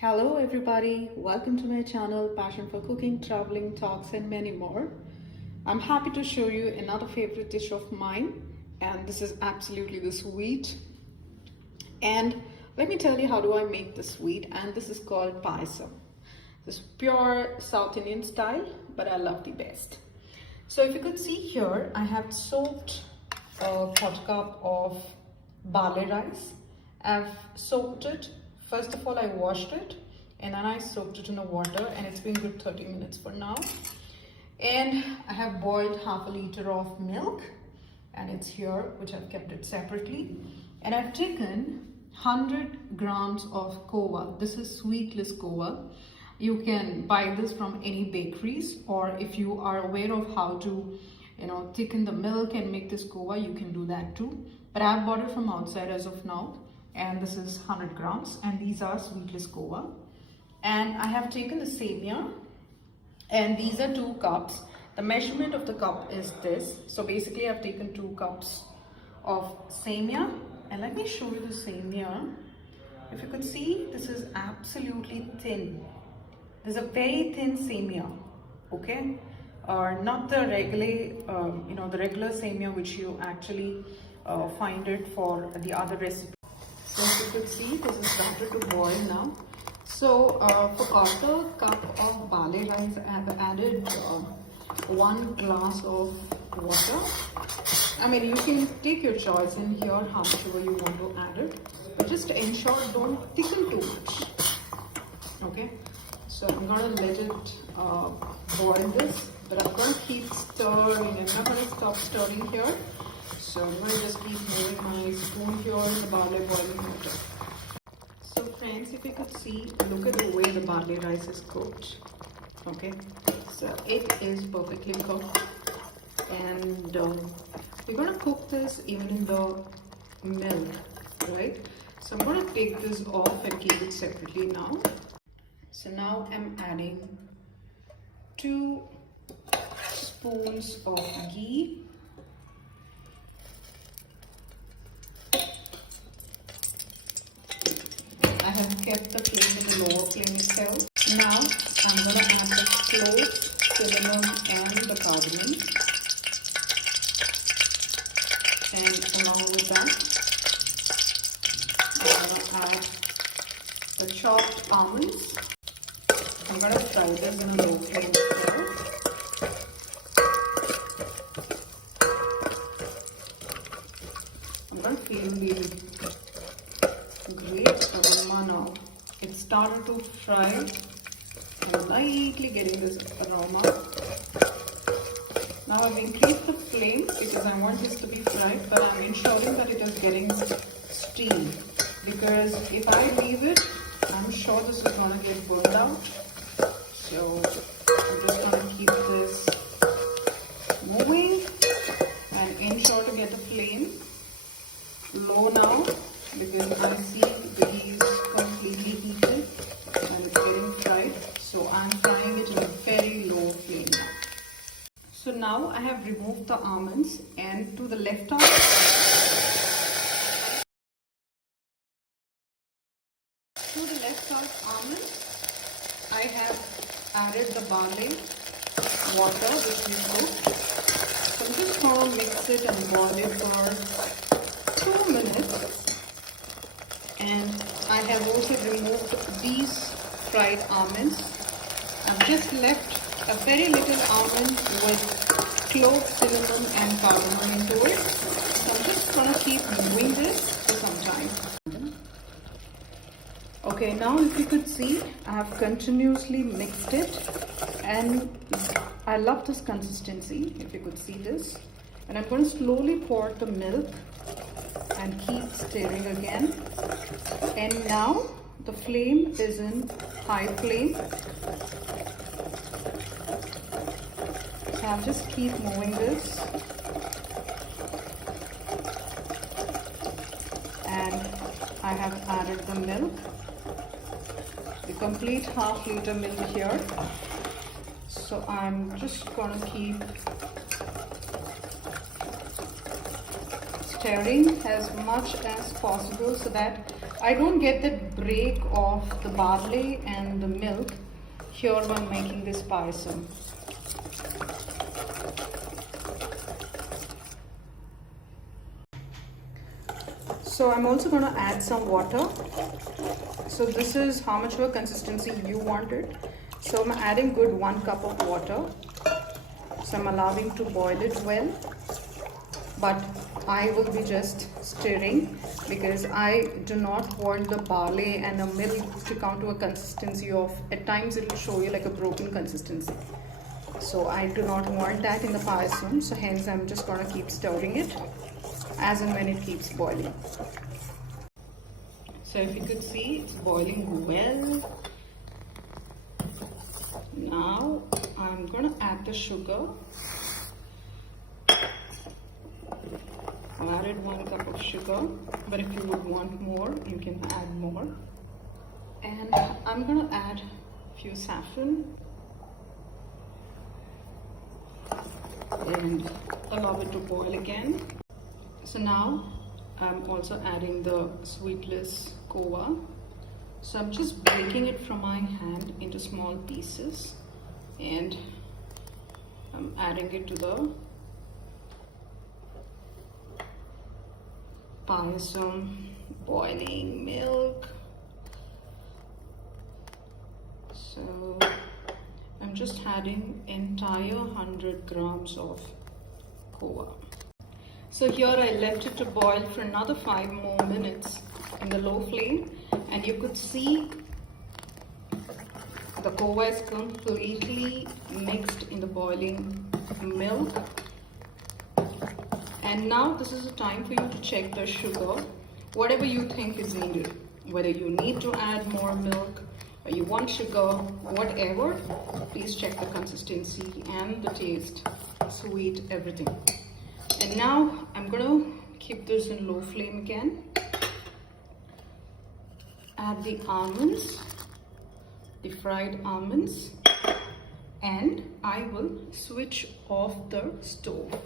Hello everybody, welcome to my channel Passion for Cooking, Traveling, Talks and many more. I'm happy to show you another favorite dish of mine, and this is absolutely the sweet. And let me tell you how do I make the sweet, and this is called Payasam. This is pure South Indian style, but I love the best. So if you could see here, I have soaked a quarter cup of barley rice. I've soaked it. First of all, I washed it and then I soaked it in the water, and it's been good 30 minutes for now. And I have boiled half a liter of milk, and it's here, which I've kept it separately. And I've taken 100 grams of kova. This is sweetless kova. You can buy this from any bakeries, or if you are aware of how to thicken the milk and make this kova, you can do that too. But I've bought it from outside as of now, and this is 100 grams, and these are sweetless kova. And I have taken the semia, and these are 2 cups. The measurement of the cup is this. So basically I've taken 2 cups of semia, and let me show you the semia. If you could see, this is absolutely thin. This is a very thin semia, okay? Not the regular, the regular semia which you actually find it for the other recipe. So as you could see, this is started to boil now. So for quarter cup of barley rice, I have added 1 glass of water. I mean, you can take your choice in here how much you want to add it, but just ensure don't thicken too much. Okay, so I'm gonna let it boil this, but I'm gonna keep stirring. I'm not gonna stop stirring here. So I'm going to just keep moving my spoon here in the barley boiling water. So friends, if you could see, look at the way the barley rice is cooked. Okay, so it is perfectly cooked, and we're going to cook this even in the milk, right? So I'm going to take this off and keep it separately now. So now I'm adding 2 spoons of ghee. I have kept the flame in the lower flame itself. Now I'm going to add the cloves, cinnamon and the cardamom. And along with that, I'm going to add the chopped almonds. I'm going to fry this in a low flame itself. I'm going to feel the great aroma now. It started to fry and lightly getting this aroma. Now I've increased the flame because I want this to be fried, but I'm ensuring that it is getting steam, because if I leave it, I'm sure this is going to get burned out. So I'm just going to keep this moving and ensure to get the flame low now, because I see the ghee is completely heated and it's getting fried. So I'm frying it in a very low flame now. So now I have removed the almonds, and to the left out, almonds, I have added the barley water which we cooked. So I'm just going to mix it and boil it for 2 minutes. And I have also removed these fried almonds. I've just left a very little almond with clove, cinnamon and cardamom into it. So I'm just going to keep moving this for some time. Okay, now if you could see, I have continuously mixed it, and I love this consistency, if you could see this. And I'm going to slowly pour the milk and keep stirring again. And now the flame is in high flame. So I'll just keep moving this. And I have added the milk, the complete half liter milk here. So I'm just going to keep stirring as much as possible so that I don't get that break of the barley and the milk here when making this payasam. So I'm also going to add some water. So this is how much of a consistency you want it. So I'm adding good 1 cup of water. So I'm allowing to boil it well, but I will be just stirring because I do not want the barley and the milk to come to a consistency of, at times it will show you like a broken consistency. So I do not want that in the payasam. So hence I'm just going to keep stirring it as and when it keeps boiling. So if you could see, it's boiling well. Now I'm going to add the sugar. I added 1 cup of sugar, but if you would want more, you can add more. And I'm going to add a few saffron and allow it to boil again. So now I'm also adding the sweetless kova. So I'm just breaking it from my hand into small pieces and I'm adding it to the payasam boiling milk. So I'm just adding entire 100 grams of kova. So here I left it to boil for another 5 more minutes in the low flame, and you could see the kova is completely mixed in the boiling milk. And now this is the time for you to check the sugar, whatever you think is needed, whether you need to add more milk or you want sugar, whatever, please check the consistency and the taste, sweet, everything. And now I'm going to keep this in low flame again. Add the almonds, the fried almonds, and I will switch off the stove.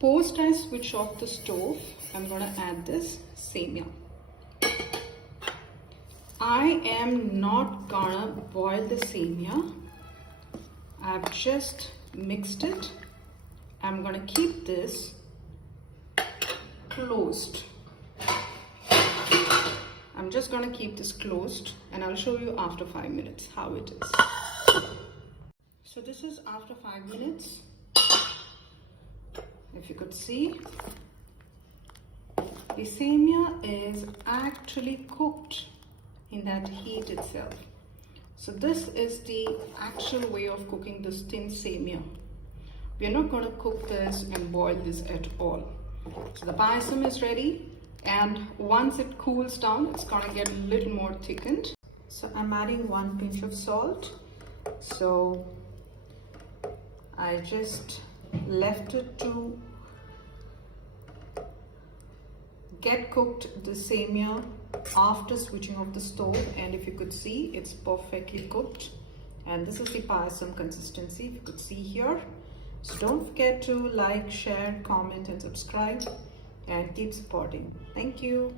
Post I switch off the stove, I'm going to add this semia. I am not gonna boil the semia. I've just mixed it. I'm gonna keep this closed. I'm just gonna keep this closed and I'll show you after 5 minutes how it is. So this is after 5 minutes. If you could see, the semia is actually cooked in that heat itself. So this is the actual way of cooking this thin semia. We are not going to cook this and boil this at all. So the payasam is ready, and once it cools down, it's going to get a little more thickened. So I'm adding 1 pinch of salt. So I just left it to get cooked, the semia, after switching off the stove, and if you could see, it's perfectly cooked. And this is the payasam consistency, if you could see here. So don't forget to like, share, comment and subscribe, and keep supporting. Thank you.